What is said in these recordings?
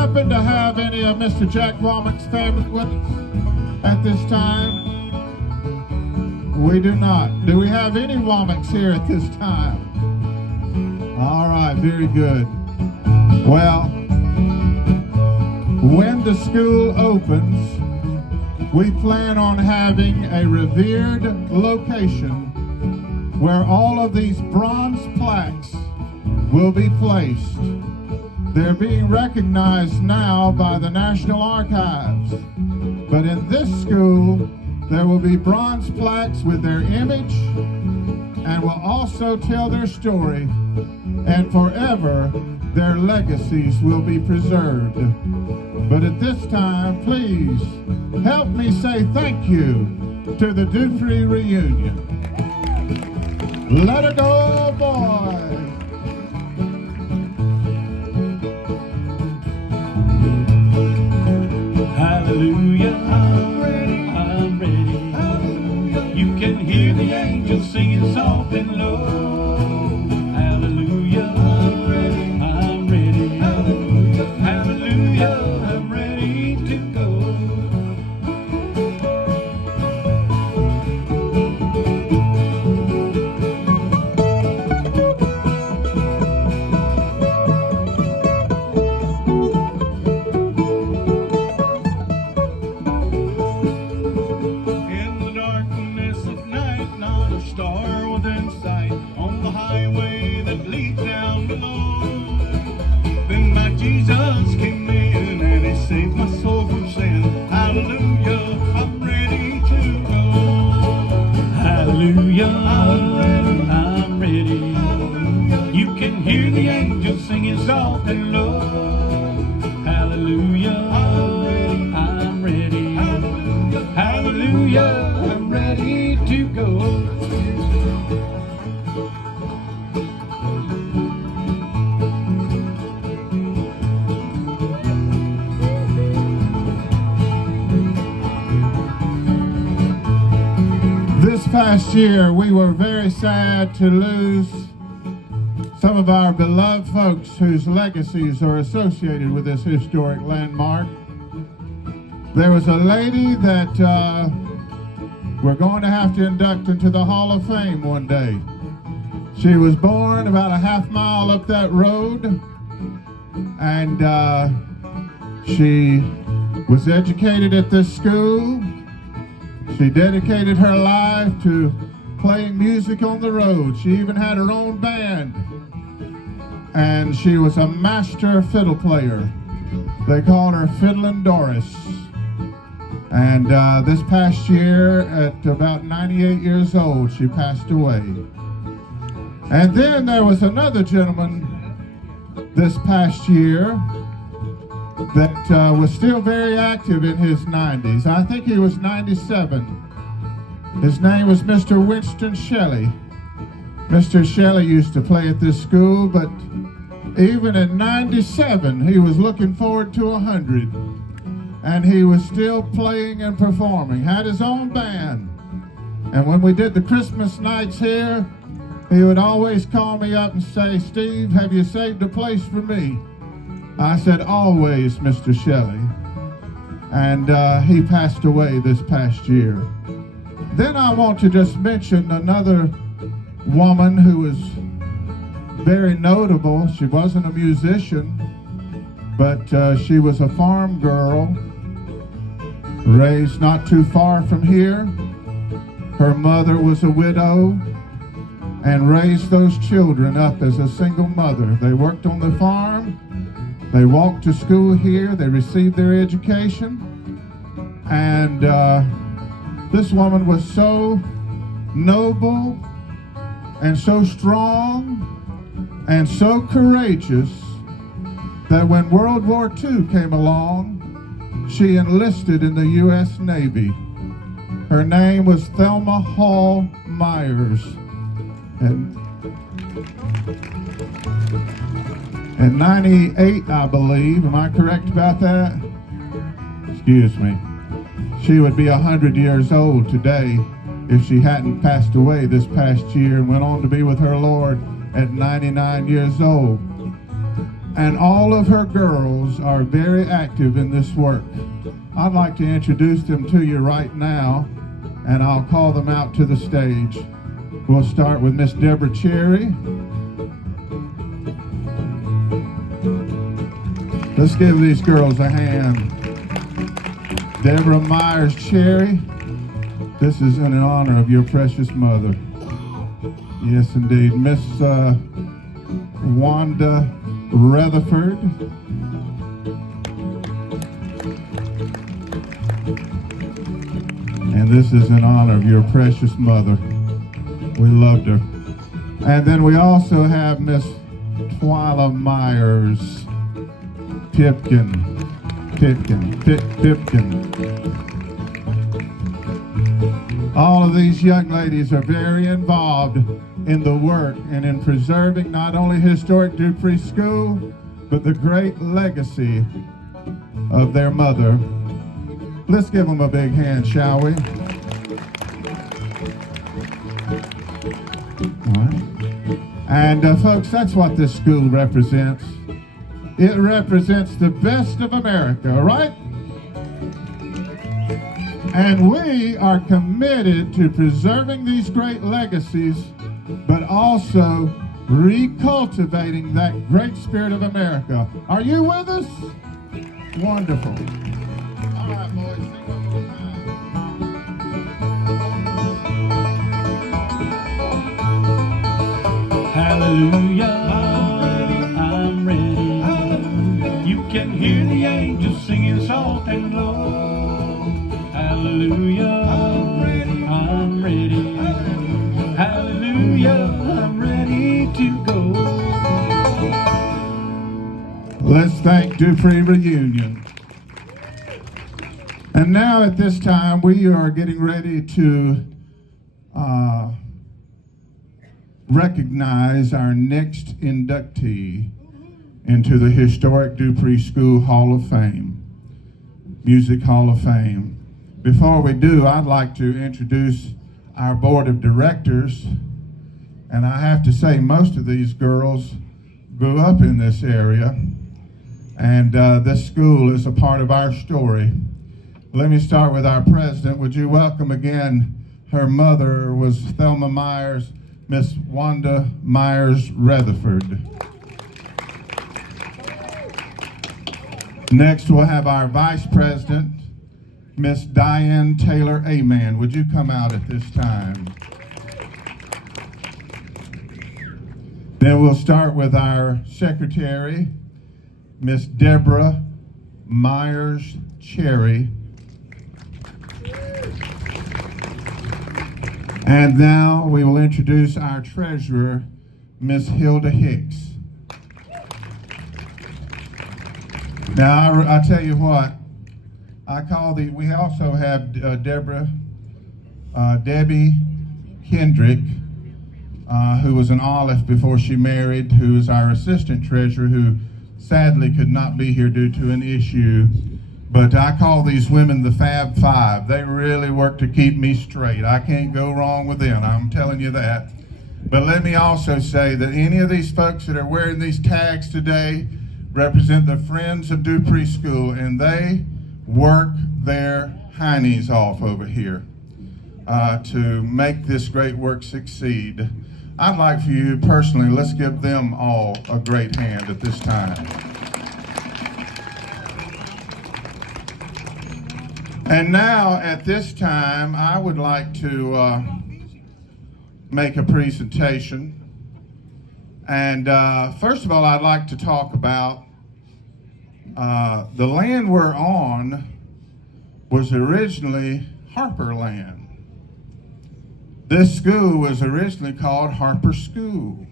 happen to have any of Mr. Jack Womack's family with us at this time? We do not. Do we have any Womacks here at this time? All right, very good. Well, when the school opens, we plan on having a revered location where all of these bronze plaques will be placed. They're being recognized now by the National Archives. But in this school, there will be bronze plaques with their image and will also tell their story, and forever their legacies will be preserved. But at this time, please help me say thank you to the Dupree reunion. Let it go, boys! Hallelujah, I'm ready, I'm ready. Hallelujah. You can hear the angels singing soft and low. Hallelujah, I'm ready, I'm ready. Hallelujah, hallelujah, I'm ready to go. Jesus came in and he saved my soul from sin. Hallelujah, I'm ready to go. Hallelujah, I'm ready, I'm ready. Hallelujah. You can hear the angels singing soft and low. Hallelujah, I'm ready, I'm ready. Hallelujah, hallelujah, I'm ready to go. This past year, we were very sad to lose some of our beloved folks whose legacies are associated with this historic landmark. There was a lady that we're going to have to induct into the Hall of Fame one day. She was born about a half mile up that road, and she was educated at this school. She dedicated her life to playing music on the road. She even had her own band. And she was a master fiddle player. They called her Fiddlin' Doris. And this past year, at about 98 years old, she passed away. And then there was another gentleman this past year that was still very active in his 90s. I think he was 97. His name was Mr. Winston Shelley. Mr. Shelley used to play at this school, but even in 97, he was looking forward to 100. And he was still playing and performing, had his own band. And when we did the Christmas nights here, he would always call me up and say, "Steve, have you saved a place for me?" I said, "Always, Mr. Shelley." And he passed away this past year. Then I want to just mention another woman who was very notable. She wasn't a musician, but she was a farm girl, raised not too far from here. Her mother was a widow and raised those children up as a single mother. They worked on the farm. They walked to school here. They received their education. And this woman was so noble and so strong and so courageous that when World War II came along, she enlisted in the U.S. Navy. Her name was Thelma Hall Myers. And in 98, I believe, am I correct about that? Excuse me. She would be 100 years old today if she hadn't passed away this past year and went on to be with her Lord at 99 years old. and all of her girls are very active in this work. I'd like to introduce them to you right now, and I'll call them out to the stage. We'll start with Miss Deborah Cherry. Let's give these girls a hand. Deborah Myers Cherry, this is in honor of your precious mother. Yes, indeed. Miss Wanda Rutherford. And this is in honor of your precious mother. We loved her. And then we also have Miss Twyla Myers Pipkin. All of these young ladies are very involved in the work and in preserving not only historic Dupree School, but the great legacy of their mother. Let's give them a big hand, shall we? All right. And folks, that's what this school represents. It represents the best of America, right? And we are committed to preserving these great legacies, but also recultivating that great spirit of America. Are you with us? Wonderful. All right, boys, sing one more time. Hallelujah, I'm ready. You can hear the angels singing soft and low. Hallelujah, I'm ready. Hallelujah, I'm ready to go. Let's thank Dupree Reunion. And now at this time, we are getting ready to recognize our next inductee into the historic Dupree School Hall of Fame, Music Hall of Fame. Before we do, I'd like to introduce our board of directors. And I have to say, most of these girls grew up in this area, and this school is a part of our story. Let me start with our president. Would you welcome again, her mother was Thelma Myers, Miss Wanda Myers Rutherford. Next, we'll have our vice president, Miss Diane Taylor Aman. Would you come out at this time? Then we'll start with our secretary, Miss Deborah Myers Cherry. And now we will introduce our treasurer, Miss Hilda Hicks. Now, I tell you what, we also have Debbie Kendrick, who was an Olive before she married, who is our assistant treasurer, who sadly could not be here due to an issue. But I call these women the Fab Five. They really work to keep me straight. I can't go wrong with them, I'm telling you that. But let me also say that any of these folks that are wearing these tags today represent the Friends of Dupree School, and they work their heinies off over here to make this great work succeed. I'd like for you personally, let's give them all a great hand at this time. And now at this time, I would like to make a presentation. And first of all, I'd like to talk about the land we're on was originally Harper land. This school was originally called Harper School.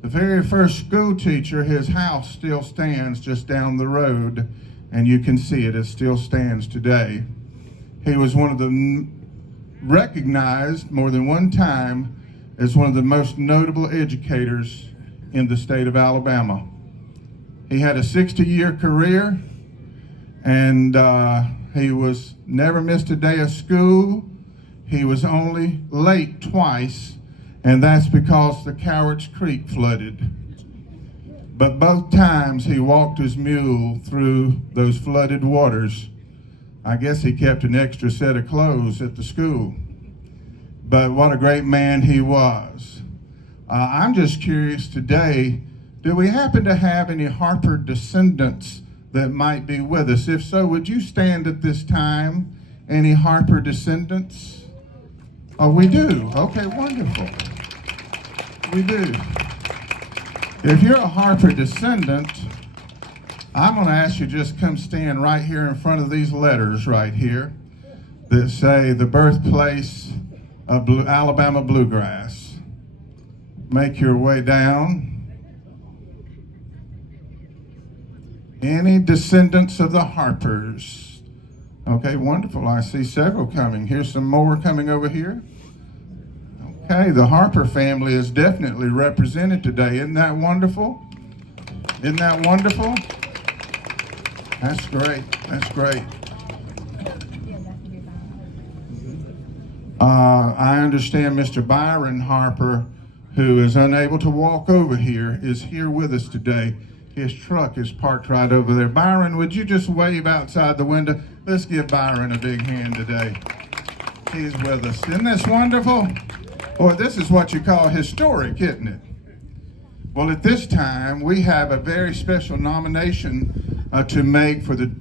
The very first school teacher, his house still stands just down the road, and you can see it still stands today. He was one of the recognized more than one time as one of the most notable educators in the state of Alabama. He had a 60-year career, and he was never missed a day of school. He was only late twice, and that's because the Cowards Creek flooded. But both times he walked his mule through those flooded waters. I guess he kept an extra set of clothes at the school. But what a great man he was. I'm just curious today, do we happen to have any Harper descendants that might be with us? If so, would you stand at this time? Any Harper descendants? Oh, we do. Okay, wonderful. We do. If you're a Harper descendant, I'm going to ask you just come stand right here in front of these letters right here that say the birthplace of Alabama Bluegrass. Make your way down. Any descendants of the Harpers? Okay, wonderful. I see several coming. Here's some more coming over here. Okay, the Harper family is definitely represented today. Isn't that wonderful? Isn't that wonderful? That's great. That's great. I understand Mr. Byron Harper, who is unable to walk over here, is here with us today. His truck is parked right over there. Byron, would you just wave outside the window? Let's give Byron a big hand today. He's with us. Isn't this wonderful? Boy, this is what you call historic, isn't it? Well, at this time, we have a very special nomination to make for the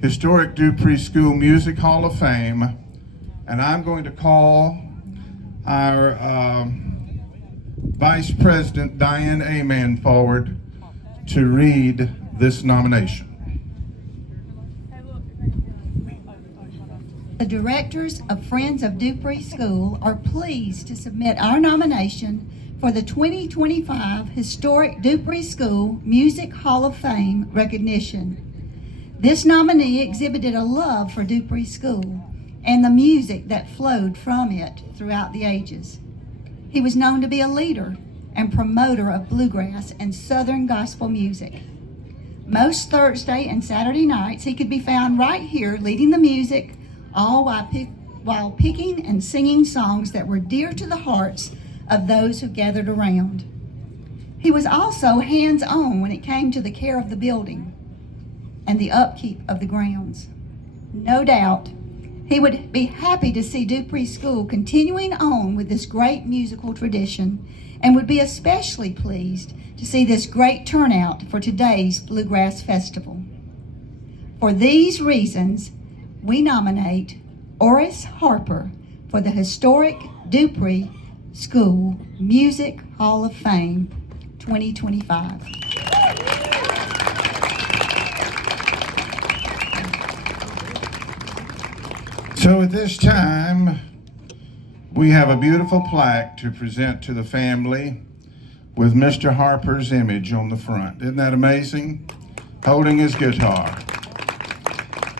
historic Dupree School Music Hall of Fame. And I'm going to call our Vice President, Diane Amen, forward to read this nomination. The directors of Friends of Dupree School are pleased to submit our nomination for the 2025 Historic Dupree School Music Hall of Fame recognition. This nominee exhibited a love for Dupree School and the music that flowed from it throughout the ages. He was known to be a leader and promoter of bluegrass and Southern gospel music. Most Thursday and Saturday nights, he could be found right here leading the music, all while picking and singing songs that were dear to the hearts of those who gathered around. He was also hands-on when it came to the care of the building and the upkeep of the grounds. No doubt, he would be happy to see Dupree School continuing on with this great musical tradition and would be especially pleased to see this great turnout for today's Bluegrass Festival. For these reasons, we nominate Oris Harper for the historic Dupree School Music Hall of Fame 2025. So at this time, we have a beautiful plaque to present to the family with Mr. Harper's image on the front. Isn't that amazing? Holding his guitar.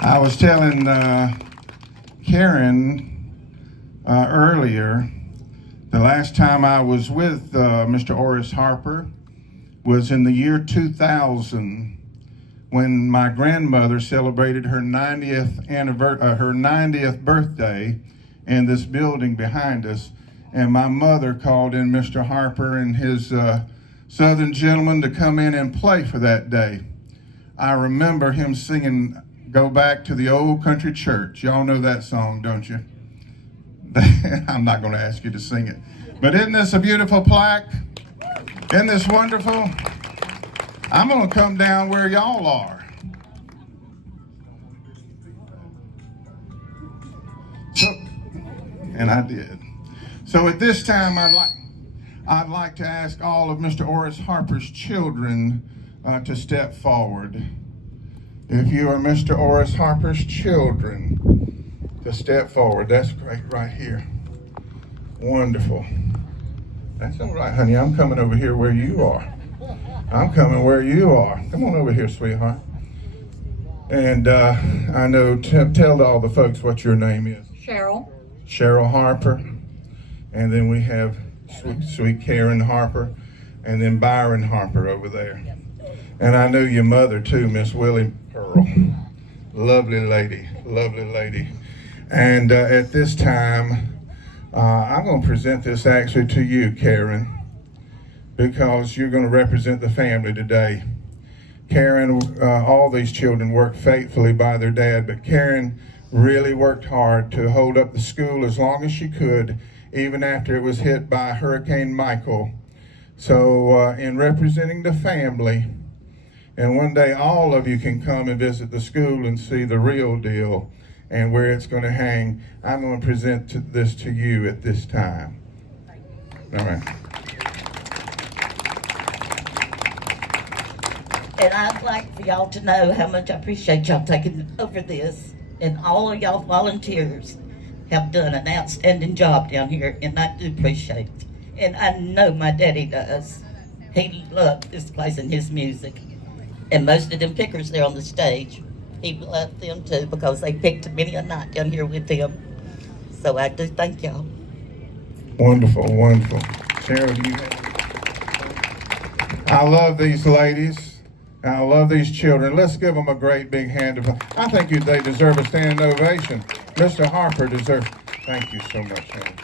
I was telling Karen earlier, the last time I was with Mr. Oris Harper was in the year 2000 when my grandmother celebrated her 90th birthday in this building behind us. And my mother called in Mr. Harper and his Southern gentleman to come in and play for that day. I remember him singing Go Back to the Old Country Church. Y'all know that song, don't you? I'm not going to ask you to sing it. But isn't this a beautiful plaque? Isn't this wonderful? I'm going to come down where y'all are. So, and I did. So at this time, I'd like to ask all of Mr. Oris Harper's children to step forward. If you are Mr. Oris Harper's children, to step forward. That's great right here. Wonderful. That's all right, honey. I'm coming over here where you are. I'm coming where you are. Come on over here, sweetheart. And I know, tell all the folks what your name is. Cheryl. Cheryl Harper. And then we have sweet Karen Harper. And then Byron Harper over there. And I know your mother too, Miss Willie Pearl. Lovely lady, lovely lady. And at this time, I'm going to present this actually to you, Karen, because you're going to represent the family today. Karen, all these children worked faithfully by their dad, but Karen really worked hard to hold up the school as long as she could, even after it was hit by Hurricane Michael. So in representing the family, and one day all of you can come and visit the school and see the real deal and where it's going to hang, I'm going to present this to you at this time. All right. And I'd like for y'all to know how much I appreciate y'all taking over this. And all of y'all volunteers have done an outstanding job down here, and I do appreciate it. And I know my daddy does. He loved this place and his music. And most of them pickers there on the stage, he loved them too, because they picked many a night down here with him. So I do thank y'all. Wonderful, wonderful. Cheryl, do you I love these ladies. I love these children. Let's give them a great big hand of. I think they deserve a standing ovation. Mr. Harper deserves. Thank you so much, honey.